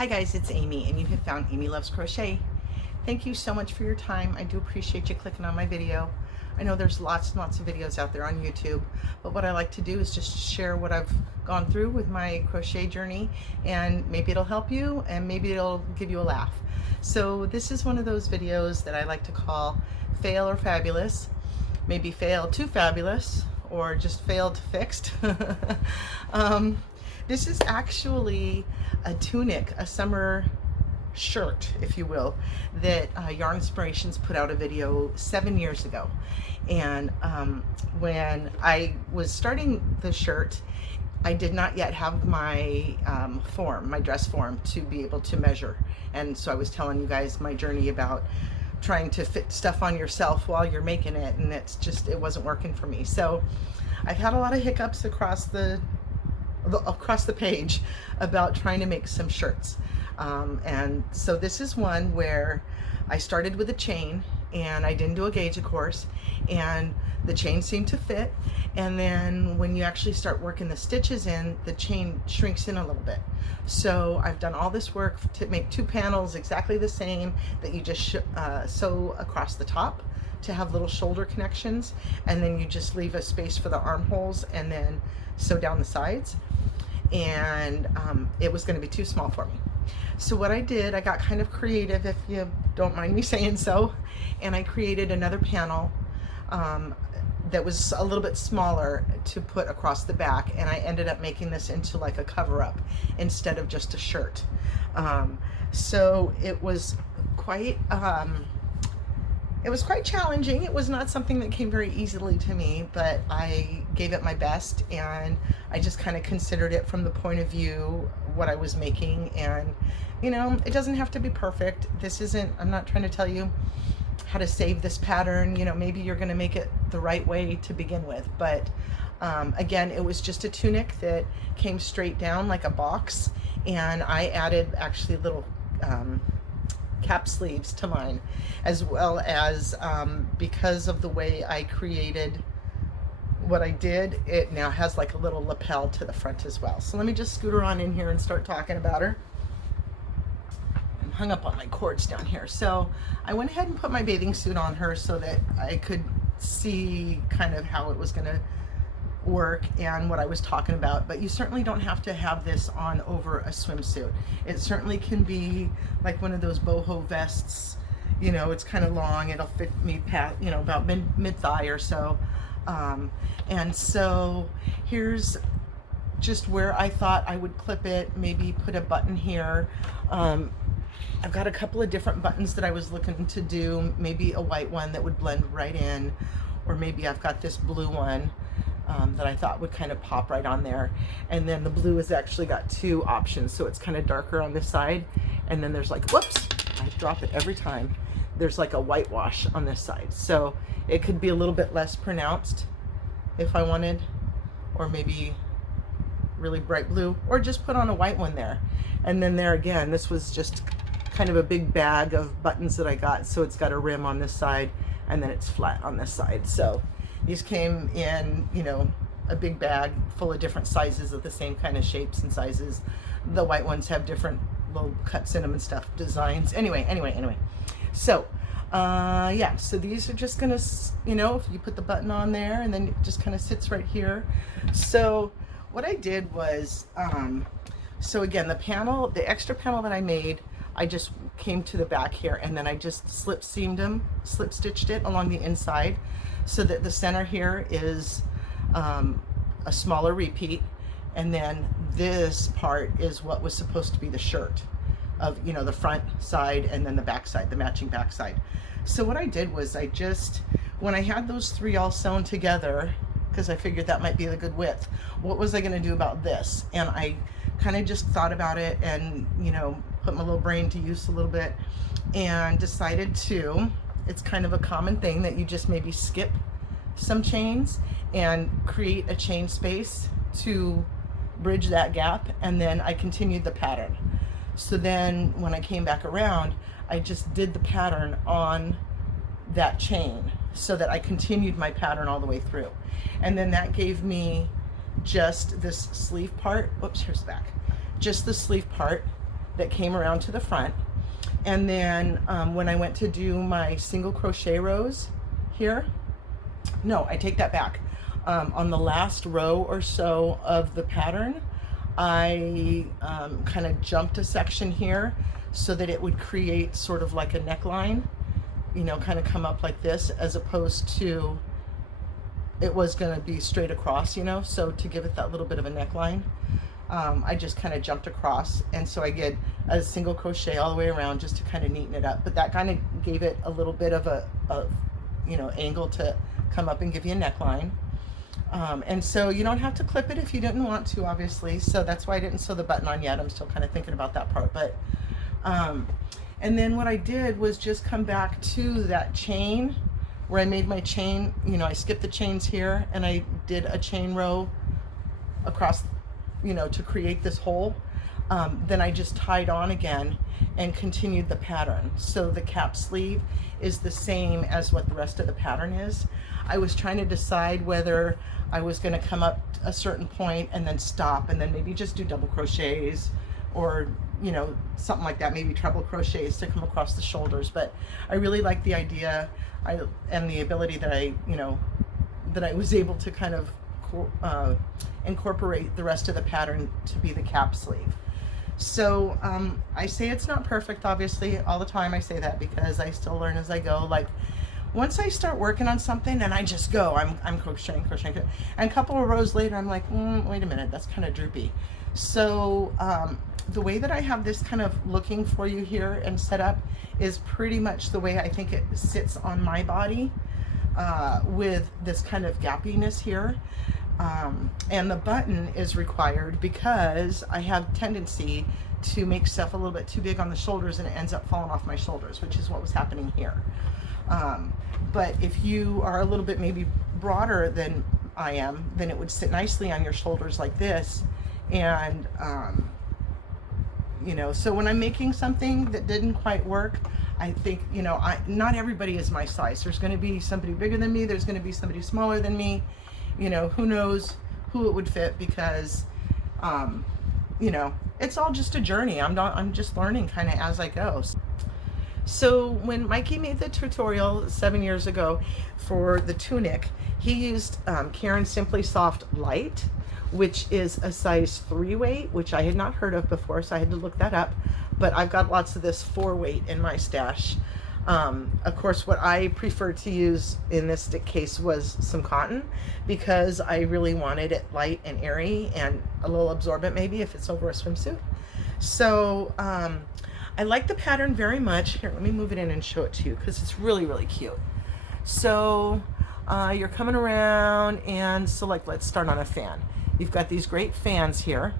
Hi guys, it's Amy and you have found Amy Loves Crochet. Thank you so much for your time. I do appreciate you clicking on my video. I know there's lots and lots of videos out there on YouTube, but what I like to do is just share what I've gone through with my crochet journey, and maybe it'll help you and maybe it'll give you a laugh. So this is one of those videos that I like to call Fail or Fabulous. Maybe fail to fabulous or just fail to fixed. This is actually a tunic, a summer shirt, if you will, that Yarnspirations put out a video 7 years ago. And when I was starting the shirt, I did not yet have my my dress form to be able to measure. And so I was telling you guys my journey about trying to fit stuff on yourself while you're making it, and it wasn't working for me. So I've had a lot of hiccups across the page about trying to make some shirts. And so this is one where I started with a chain and I didn't do a gauge, of course, and the chain seemed to fit. And then when you actually start working the stitches in, the chain shrinks in a little bit. So I've done all this work to make two panels exactly the same that you just sew across the top to have little shoulder connections, and then you just leave a space for the armholes and then sew down the sides. And it was going to be too small for me. So what I did, I got kind of creative, if you don't mind me saying so, and I created another panel that was a little bit smaller to put across the back, and I ended up making this into like a cover-up instead of just a shirt. So it was quite challenging. It was not something that came very easily to me, but I gave it my best, and I just kind of considered it from the point of view what I was making. And you know, it doesn't have to be perfect. I'm not trying to tell you how to save this pattern. You know, maybe you're going to make it the right way to begin with, but again, it was just a tunic that came straight down like a box, and I added actually little cap sleeves to mine, as well as because of the way I created what I did, it now has like a little lapel to the front as well. So let me just scoot her on in here and start talking about her. I'm hung up on my cords down here. So I went ahead and put my bathing suit on her so that I could see kind of how it was going to work and what I was talking about. But you certainly don't have to have this on over a swimsuit. It certainly can be like one of those boho vests. You know, it's kind of long. It'll fit me past, you know, about mid-thigh or so. And so here's just where I thought I would clip it, maybe put a button here. I've got a couple of different buttons that I was looking to do, maybe a white one that would blend right in, or maybe I've got this blue one that I thought would kind of pop right on there. And then the blue has actually got two options, so it's kind of darker on this side, and then there's like, whoops, I drop it every time. There's like a whitewash on this side, so it could be a little bit less pronounced if I wanted, or maybe really bright blue, or just put on a white one there. And then there again, this was just kind of a big bag of buttons that I got, so it's got a rim on this side and then it's flat on this side. So these came in, you know, a big bag full of different sizes of the same kind of shapes and sizes. The white ones have different little cuts in them and stuff, designs. Anyway. So, yeah, so these are just gonna, you know, if you put the button on there and then it just kind of sits right here. So what I did was, so again, the extra panel that I made, I just came to the back here and then I just slip stitched it along the inside so that the center here is a smaller repeat. And then this part is what was supposed to be the shirt of, you know, the front side and then the back side, the matching back side. So what I did was when I had those three all sewn together, because I figured that might be a good width, what was I going to do about this? And I kind of just thought about it and, you know, put my little brain to use a little bit and decided it's kind of a common thing that you just maybe skip some chains and create a chain space to bridge that gap, and then I continued the pattern. So then when I came back around, I just did the pattern on that chain so that I continued my pattern all the way through. And then that gave me just this sleeve part. Oops, here's the back. Just the sleeve part that came around to the front. And then when I went to do my single crochet rows here, no, I take that back. On the last row or so of the pattern, I kind of jumped a section here so that it would create sort of like a neckline, you know, kind of come up like this, as opposed to it was going to be straight across, you know, so to give it that little bit of a neckline, I just kind of jumped across, and so I did a single crochet all the way around just to kind of neaten it up. But that kind of gave it a little bit of a you know, angle to come up and give you a neckline. And so you don't have to clip it if you didn't want to, obviously. So that's why I didn't sew the button on yet. I'm still kind of thinking about that part. But and then what I did was just come back to that chain where I made my chain. You know, I skipped the chains here and I did a chain row across, you know, to create this hole. Then I just tied on again and continued the pattern. So the cap sleeve is the same as what the rest of the pattern is. I was trying to decide whether I was going to come up a certain point and then stop and then maybe just do double crochets, or, you know, something like that, maybe treble crochets to come across the shoulders. But I really like the idea and the ability that I, you know, that I was able to kind of incorporate the rest of the pattern to be the cap sleeve. So I say it's not perfect, obviously, all the time. I say that because I still learn as I go. Like, once I start working on something and I just go, I'm crocheting, and a couple of rows later I'm like, wait a minute, that's kind of droopy. So the way that I have this kind of looking for you here and set up is pretty much the way I think it sits on my body, with this kind of gappiness here. And the button is required because I have tendency to make stuff a little bit too big on the shoulders and it ends up falling off my shoulders, which is what was happening here. But if you are a little bit maybe broader than I am, then it would sit nicely on your shoulders like this. And, you know, so when I'm making something that didn't quite work, I think, you know, not everybody is my size. There's going to be somebody bigger than me. There's going to be somebody smaller than me. You know, who knows who it would fit, because, you know, it's all just a journey. I'm just learning kind of as I go. So when Mikey made the tutorial 7 years ago for the tunic, he used Caron Simply Soft Light, which is a size 3 weight, which I had not heard of before, so I had to look that up. But I've got lots of this 4 weight in my stash. Of course, what I preferred to use in this case was some cotton, because I really wanted it light and airy and a little absorbent, maybe if it's over a swimsuit. So I like the pattern very much. Here, let me move it in and show it to you because it's really, really cute. So you're coming around, and so like, let's start on a fan. You've got these great fans here,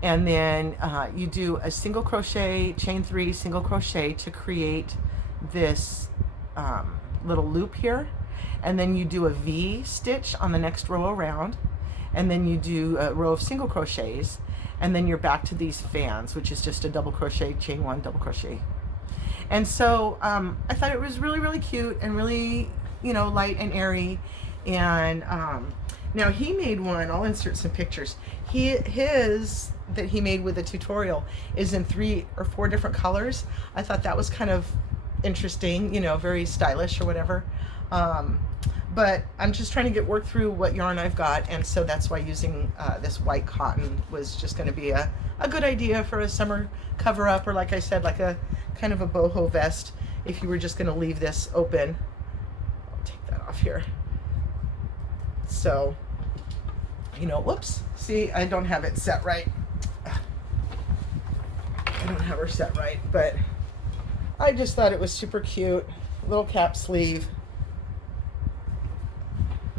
and then you do a single crochet, chain 3, single crochet to create this little loop here, and then you do a V stitch on the next row around, and then you do a row of single crochets, and then you're back to these fans, which is just a double crochet, chain 1, double crochet. And so I thought it was really, really cute and really, you know, light and airy. And now he made one, I'll insert some pictures. His that he made with the tutorial is in 3 or 4 different colors. I thought that was kind of interesting, you know, very stylish or whatever. But I'm just trying to get work through what yarn I've got, and so that's why using this white cotton was just going to be a good idea for a summer cover up, or like I said, like a kind of a boho vest if you were just going to leave this open. I'll take that off here. So, you know, whoops, see, I don't have it set right. I don't have her set right, but I just thought it was super cute. Little cap sleeve.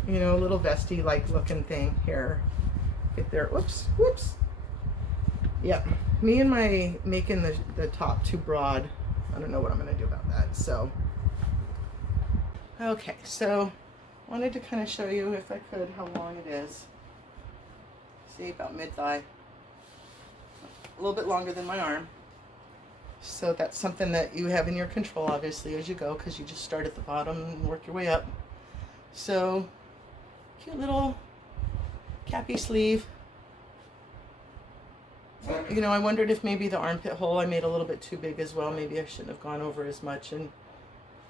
You know, little vesty like looking thing here. Get there. Whoops, whoops. Yep. Me and my making the top too broad. I don't know what I'm going to do about that. So, okay. So, wanted to kind of show you, if I could, how long it is. See, about mid-thigh. A little bit longer than my arm. So that's something that you have in your control, obviously, as you go, because you just start at the bottom and work your way up. So, cute little cappy sleeve. You know, I wondered if maybe the armpit hole I made a little bit too big as well. Maybe I shouldn't have gone over as much.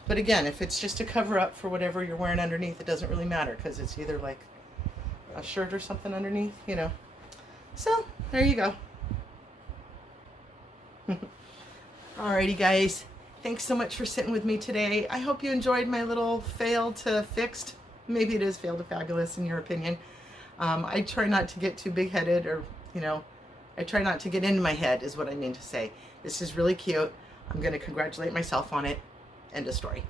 But again, if it's just a cover up for whatever you're wearing underneath, it doesn't really matter because it's either like a shirt or something underneath, you know. So there you go. Alrighty guys, thanks so much for sitting with me today. I hope you enjoyed my little fail to fixed. Maybe it is fail to fabulous in your opinion. I try not to get too big-headed, or, you know, I try not to get into my head is what I mean to say. This is really cute. I'm going to congratulate myself on it. End of story.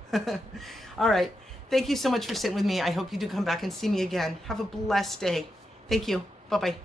All right. Thank you so much for sitting with me. I hope you do come back and see me again. Have a blessed day. Thank you. Bye-bye.